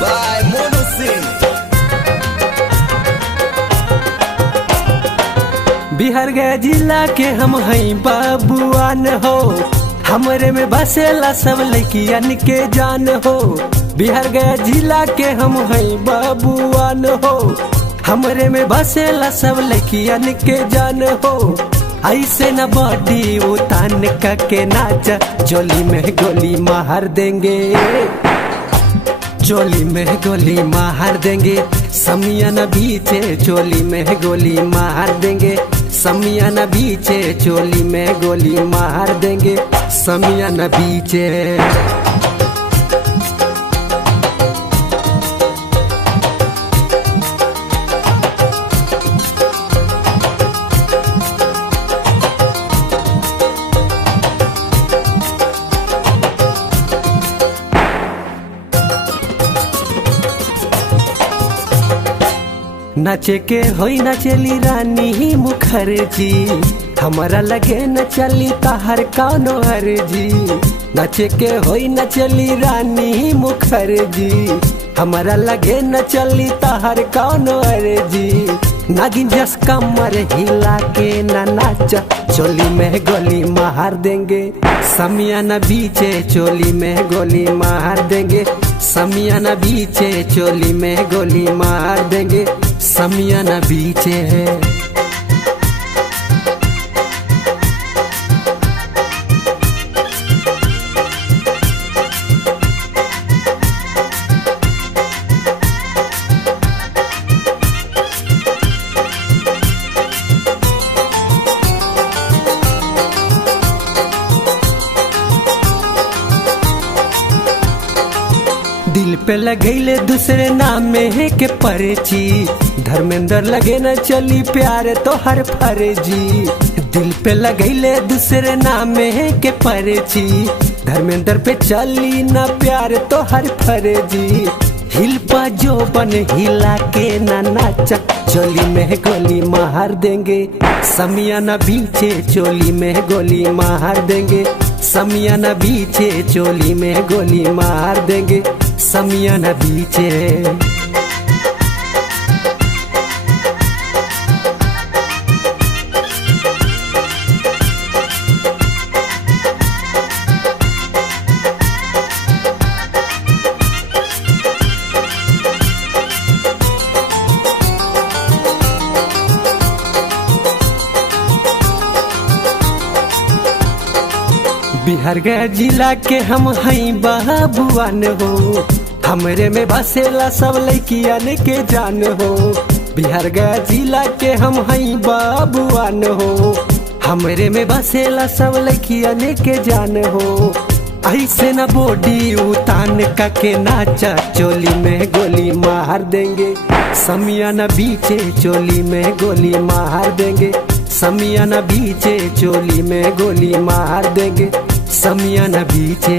by Mono Singh। Bihar गया जिला के हम हई बाबुआन हो, हमरे में बसेला सब लड़कियन के जान हो। बिहार गया जिला के हम हई बाबुआन हो, हमरे में बसेला सब लड़कियन के जान हो। ऐसे न बॉडी उतान के नाच, चोली में गोली मार देंगे, चोली में गोली मार देंगे। समियाना बीचे चोली में गोली मार देंगे, समियाना बीचे चोली में गोली मार देंगे, समियाना बीचे। नाचे के होई न चली रानी मुखर्जी, हमारा लगे न चली ताहर कौनो अर्जी। नाचे के होई न चली रानी मुखर्जी, हमारा लगे न चली ताहर कौनो अर्जी। नागिन जस कमर हिला के न नाचा, चोली में गोली मार देंगे, समियाना बीचे चोली में गोली मार देंगे, समियाना बीचे चोली में गोली मार देंगे, समियाना बीचे है। दिल पे लगैले दूसरे नाम में है के पर्ची, धर्मेंद्र लगे न चली प्यार तो हर फर्जी। दिल पे लगैले दूसरे नाम में है के पर्ची, धर्मेंद्र पे चली न प्यार तो हर फर्जी। हिल पा जो बन हिला के न नाचा, चोली में गोली मार देंगे, समियाना बीचे चोली में गोली मार देंगे, समियाना बीचे चोली में गोली मार देंगे, समियाना बीचे। बिहार गया जिला के हम हई बाबुआन हो, हमरे में बसेला सब लड़कियन के जान हो। बिहार गया जिला के हम हई बाबुआन हो, हमरे में बसेला सब लड़कियन के जान हो। ऐसे न बॉडी उतान के नाचा, चोली में गोली मार देंगे, समियाना बीचे चोली में गोली मार देंगे, समियाना बीचे चोली में गोली मार देंगे, समियाना बीचे।